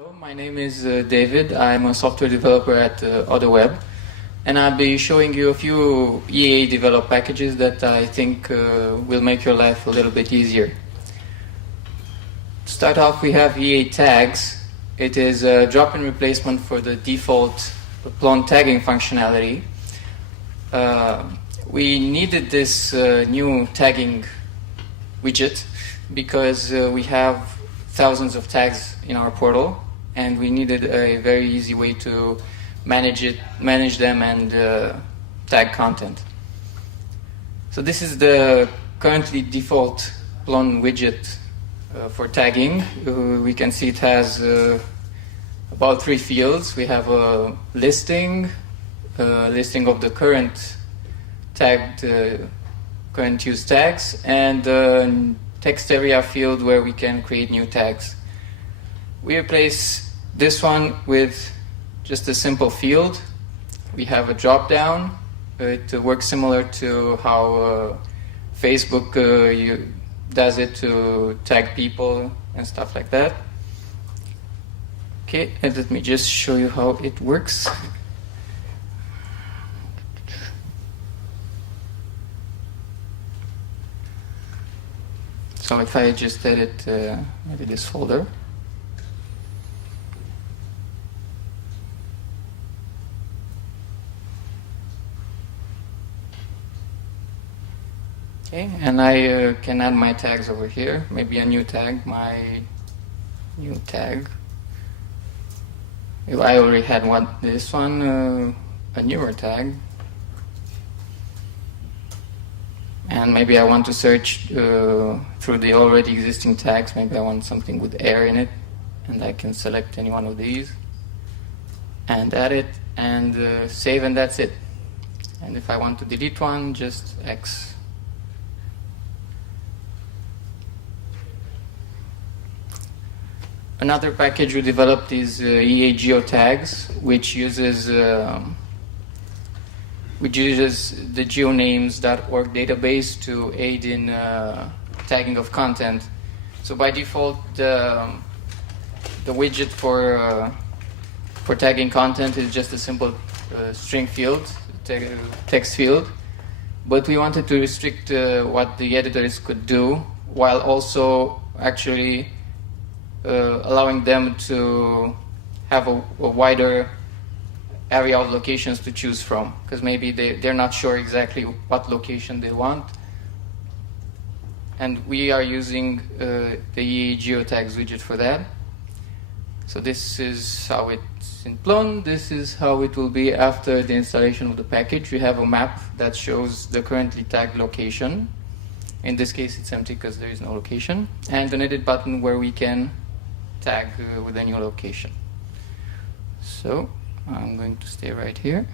Hello, my name is David. I'm a software developer at AutoWeb, and I'll be showing you a few EA developed packages that I think will make your life a little bit easier. To start off, we have eea.tags. It is a drop-in replacement for the default Plone tagging functionality. We needed this new tagging widget because we have thousands of tags in our portal, and we needed a very easy way to manage them and tag content. So this is the currently default Plone widget for tagging. We can see it has about 3 fields. We have a listing of the current tagged current used tags, and text area field where we can create new tags. We replace this one with just a simple field. We have a drop down. It works similar to how Facebook does it to tag people and stuff like that. Okay, and let me just show you how it works. So if I just edit maybe this folder. Okay, and I can add my tags over here, maybe a new tag, my new tag. If I already had this one, a newer tag. And maybe I want to search through the already existing tags. Maybe I want something with air in it, and I can select any one of these and add it and save, and that's it. And if I want to delete one, just X. Another package we developed is eea.geotags, which uses the geonames.org database to aid in tagging of content. So by default, the widget for tagging content is just a simple string field, text field. But we wanted to restrict what the editors could do, while also actually allowing them to have a wider area of locations to choose from, because maybe they're not sure exactly what location they want. And we are using the eea.geotags widget for that. So this is how it's in Plone. This is how it will be after the installation of the package. We have a map that shows the currently tagged location. In this case it's empty because there is no location. And an edit button where we can tag with a new location. So I'm going to stay right here.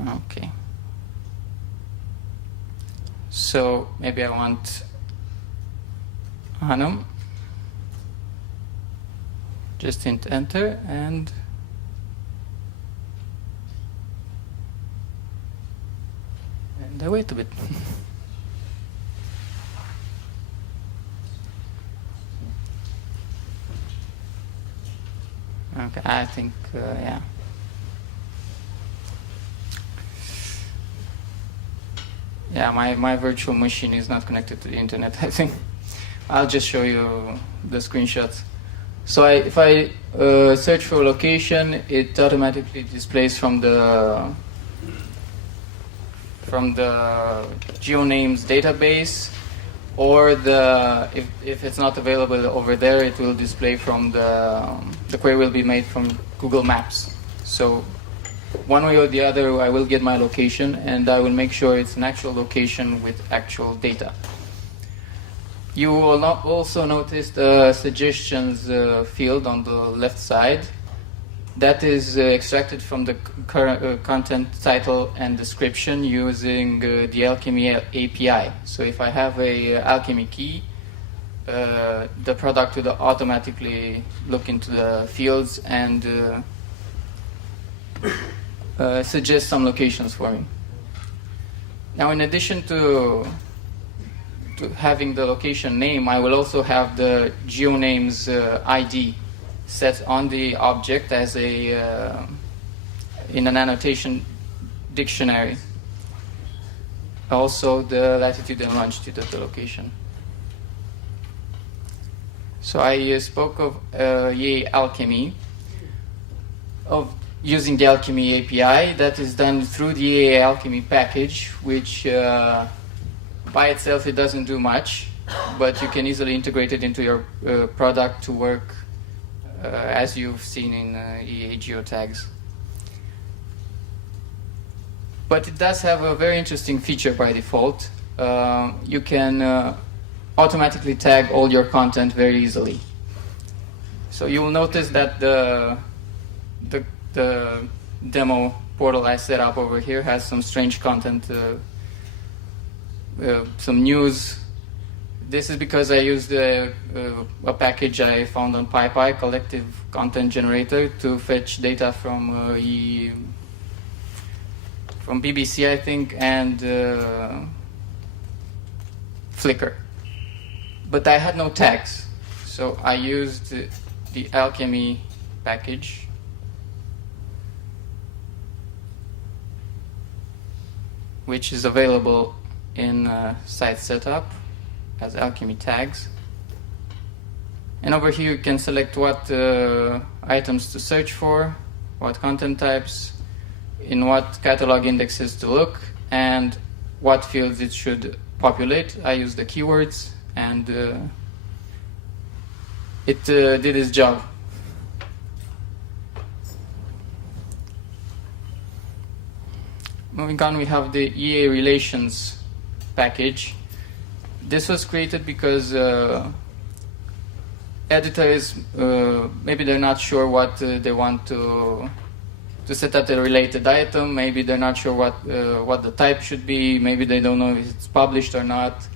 Okay. So maybe I want Hanum. Just hit enter and I wait a bit. Okay, I think, yeah. Yeah, my virtual machine is not connected to the internet, I think. I'll just show you the screenshots. So if I search for a location, it automatically displays from the GeoNames database, or if it's not available over there, it will display from the query will be made from Google Maps. So one way or the other, I will get my location, and I will make sure it's an actual location with actual data. You will also notice the suggestions field on the left side. That is extracted from the current content title and description using the Alchemy API. So if I have a Alchemy key, the product will automatically look into the fields and suggest some locations for me. Now, in addition to having the location name, I will also have the geonames ID set on the object as a in an annotation dictionary. Also, the latitude and longitude of the location. So I spoke of Alchemy, of using the Alchemy API. That is done through the eea.alchemy package, which by itself it doesn't do much, but you can easily integrate it into your product to work as you've seen in eea.geotags. But it does have a very interesting feature by default. You can automatically tag all your content very easily. So you will notice that the demo portal I set up over here has some strange content, some news. This is because I used a package I found on PyPy, Collective Content Generator, to fetch data from BBC, I think, and Flickr. But I had no tags, so I used the Alchemy package. Which is available in site setup as Alchemy tags. And over here you can select what items to search for, what content types, in what catalog indexes to look, and what fields it should populate. I use the keywords, and it did its job. Moving on, we have the eea.relations package. This was created because editors, maybe they're not sure what they want to set up a related item. Maybe they're not sure what the type should be. Maybe they don't know if it's published or not.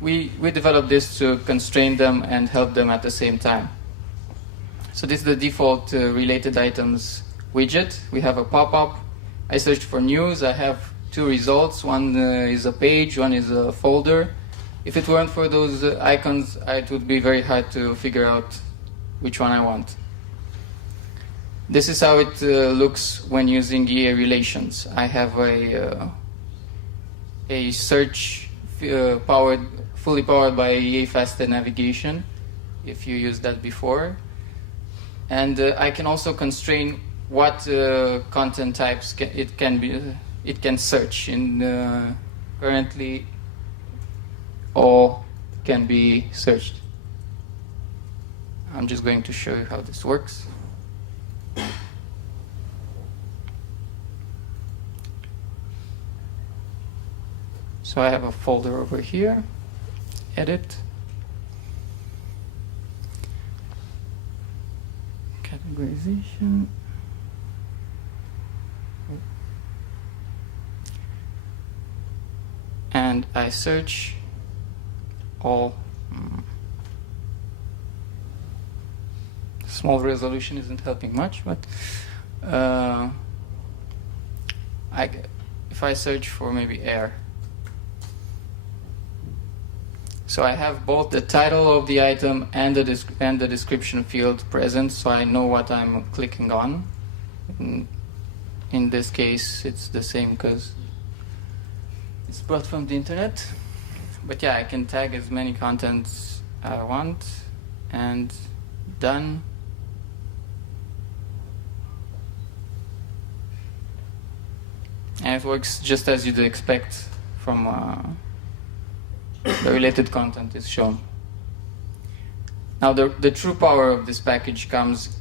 We developed this to constrain them and help them at the same time. So this is the default related items widget. We have a pop-up. I searched for news. I have two results. One is a page, one is a folder. If it weren't for those icons, it would be very hard to figure out which one I want. This is how it looks when using eea.relations. I have a search fully powered by eea.facetednavigation, if you used that before. And I can also constrain what content types it can search. In currently, all can be searched. I'm just going to show you how this works. So I have a folder over here, edit, categorization, and I search all. Small resolution isn't helping much, but if I search for maybe air. So I have both the title of the item and the description field present, so I know what I'm clicking on. In this case, it's the same because it's brought from the internet. But yeah, I can tag as many contents I want, and done. And it works just as you'd expect from the related content is shown. Now the true power of this package comes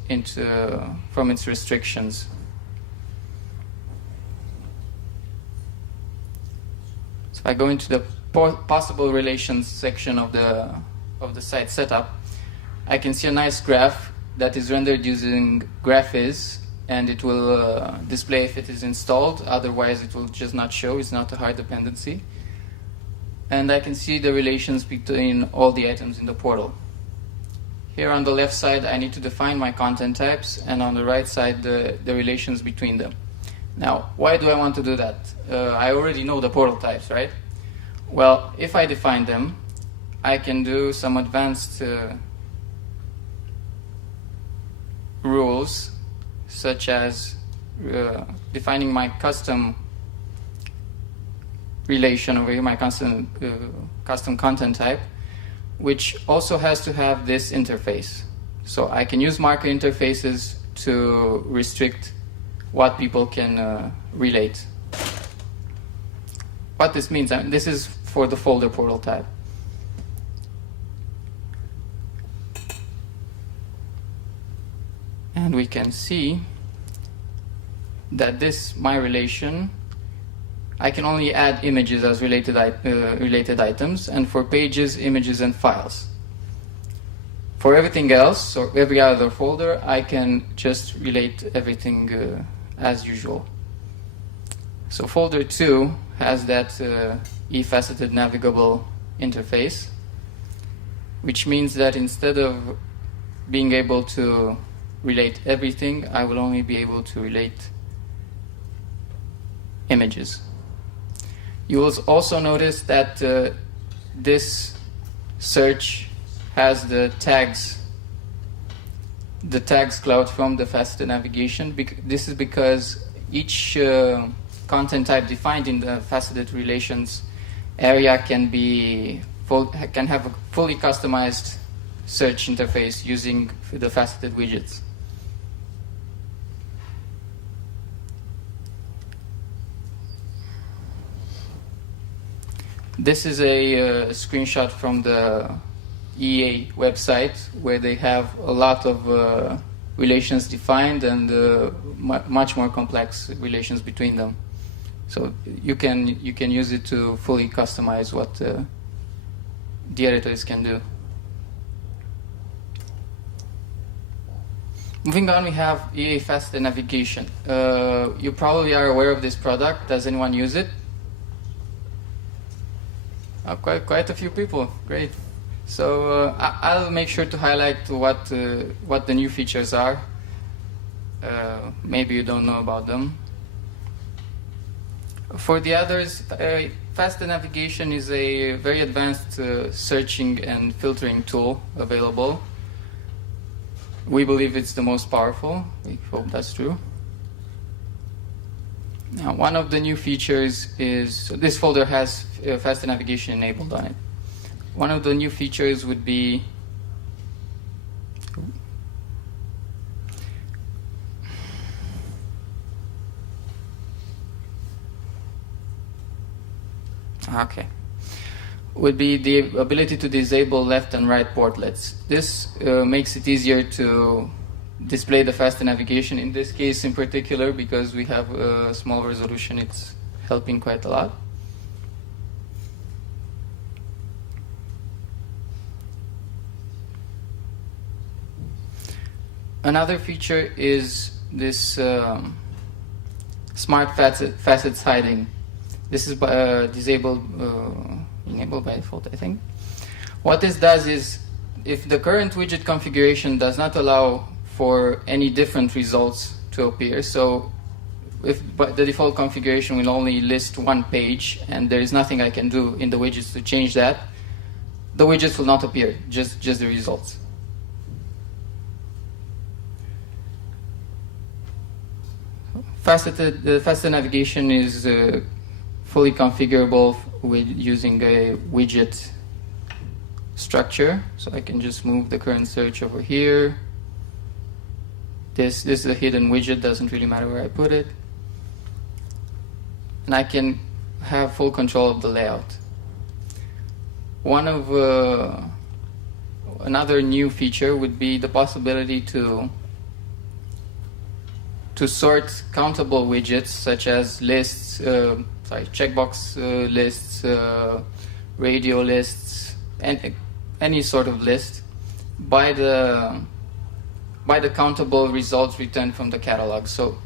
from its restrictions. So if I go into the possible relations section of the site setup, I can see a nice graph that is rendered using graphiz, and it will display if it is installed. Otherwise it will just not show. It's not a hard dependency. and I can see the relations between all the items in the portal. Here on the left side, I need to define my content types, and on the right side, the relations between them. Now, why do I want to do that? I already know the portal types, right? Well, if I define them, I can do some advanced rules, such as defining my custom relation over here, my custom content type, which also has to have this interface. So I can use marker interfaces to restrict what people can relate. What this means, this is for the folder portal type. And we can see that this my relation, I can only add images as related items, and for pages, images, and files. For everything else, or every other folder, I can just relate everything as usual. So folder 2 has that eea.faceted navigable interface, which means that instead of being able to relate everything, I will only be able to relate images. You will also notice that this search has the tags cloud from the faceted navigation. This is because each content type defined in the faceted relations area can have a fully customized search interface using the faceted widgets. This is a screenshot from the EA website, where they have a lot of relations defined and much more complex relations between them. So you can use it to fully customize what the editors can do. Moving on, we have eea.faceted navigation. You probably are aware of this product. Does anyone use it? Quite a few people. Great. So I'll make sure to highlight what the new features are. Maybe you don't know about them. For the others, faceted navigation is a very advanced searching and filtering tool available. We believe it's the most powerful. We hope that's true. Now, one of the new features is, so this folder has faceted navigation enabled on it. One of the new features would be the ability to disable left and right portlets. This makes it easier to display the faceted navigation. In this case in particular, because we have a small resolution, it's helping quite a lot. Another feature is this smart facets hiding. This is enabled by default, I think. What this does is, if the current widget configuration does not allow for any different results to appear, so if the default configuration will only list one page and there is nothing I can do in the widgets to change that, the widgets will not appear, just the results. Faceted navigation is fully configurable with using a widget structure. So I can just move the current search over here. This is a hidden widget, doesn't really matter where I put it. And I can have full control of the layout. Another new feature would be the possibility to sort countable widgets such as lists, checkbox lists, radio lists, and any sort of list by the countable results returned from the catalog. So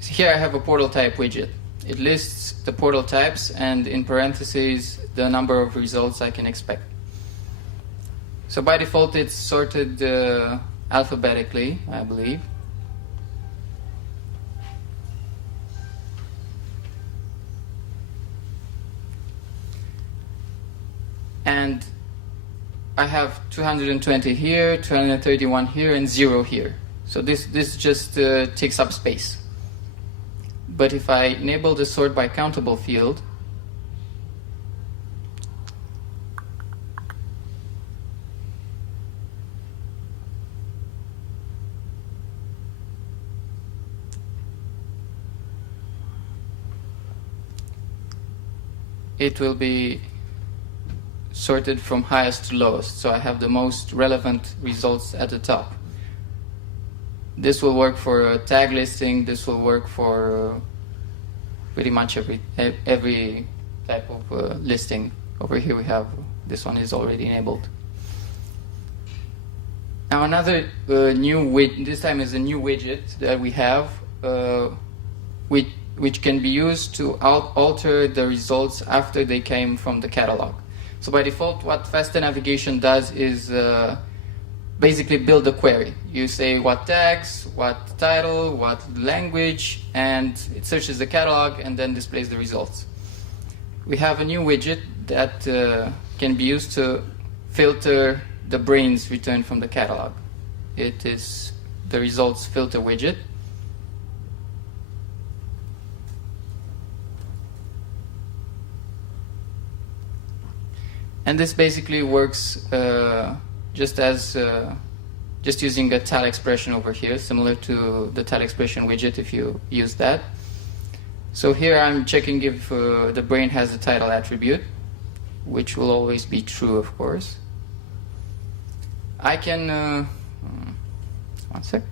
here I have a portal type widget, it lists the portal types and in parentheses the number of results I can expect. So by default it's sorted alphabetically, I believe. And I have 220 here, 231 here, and 0 here. So this just takes up space. But if I enable the sort by countable field, it will be sorted from highest to lowest, so I have the most relevant results at the top. This will work for a tag listing, this will work for pretty much every type of listing. Over here we have, this one is already enabled. Now another new widget, this time is a new widget that we have, which can be used to alter the results after they came from the catalog. So by default, what facetednavigation does is basically build a query. You say what tags, what title, what language, and it searches the catalog and then displays the results. We have a new widget that can be used to filter the brains returned from the catalog. It is the results filter widget. And this basically works just using a tile expression over here, similar to the tile expression widget if you use that. So here I'm checking if the brain has a title attribute, which will always be true, of course. I can, one sec.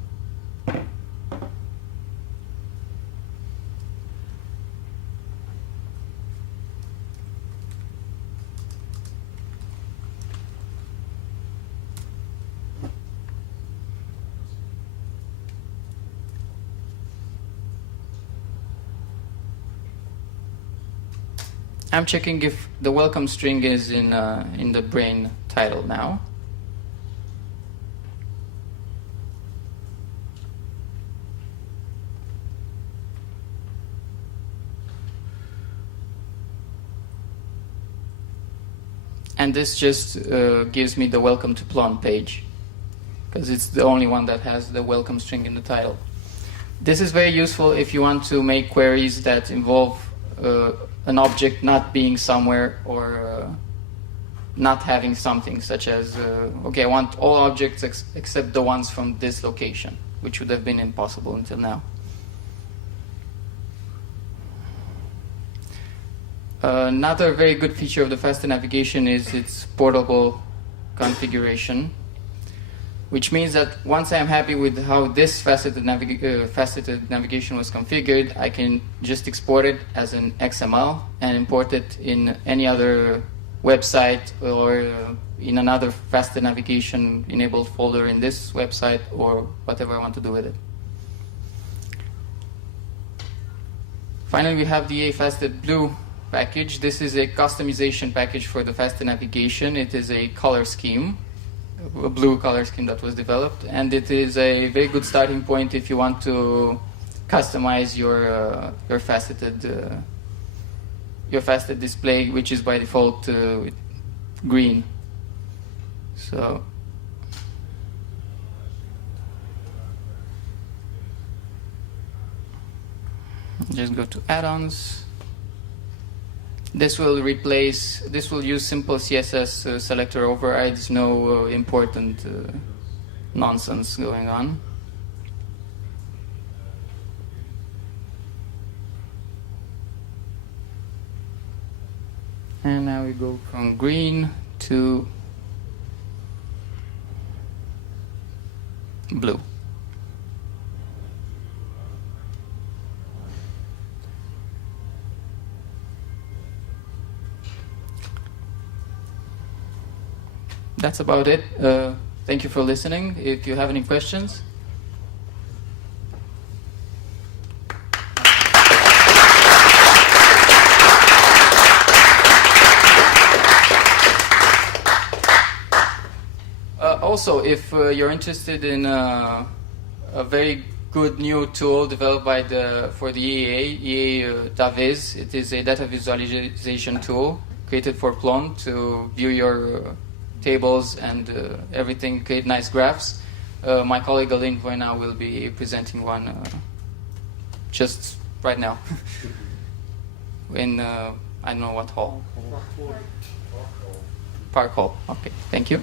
I'm checking if the welcome string is in the brain title now. And this just gives me the welcome to Plone page, because it's the only one that has the welcome string in the title. This is very useful if you want to make queries that involve an object not being somewhere or not having something, such as, okay, I want all objects except the ones from this location, which would have been impossible until now. Another very good feature of the facetednavigation is its portable configuration, which means that once I'm happy with how this faceted navigation was configured, I can just export it as an XML and import it in any other website or in another faceted navigation enabled folder in this website or whatever I want to do with it. Finally, we have the eea.facetedblue package. This is a customization package for the faceted navigation. It is a color scheme, a blue color scheme that was developed, and it is a very good starting point if you want to customize your faceted display, which is by default green. So just go to add-ons. This will use simple CSS selector overrides, no important nonsense going on. And now we go from green to blue. That's about it. Thank you for listening. If you have any questions. Also, if you're interested in a very good new tool developed by for the eea.tags, it is a data visualization tool created for Plone to view your tables and everything, create nice graphs. My colleague Aline Voina will be presenting one just right now in I don't know what hall. Park Hall. Okay, thank you.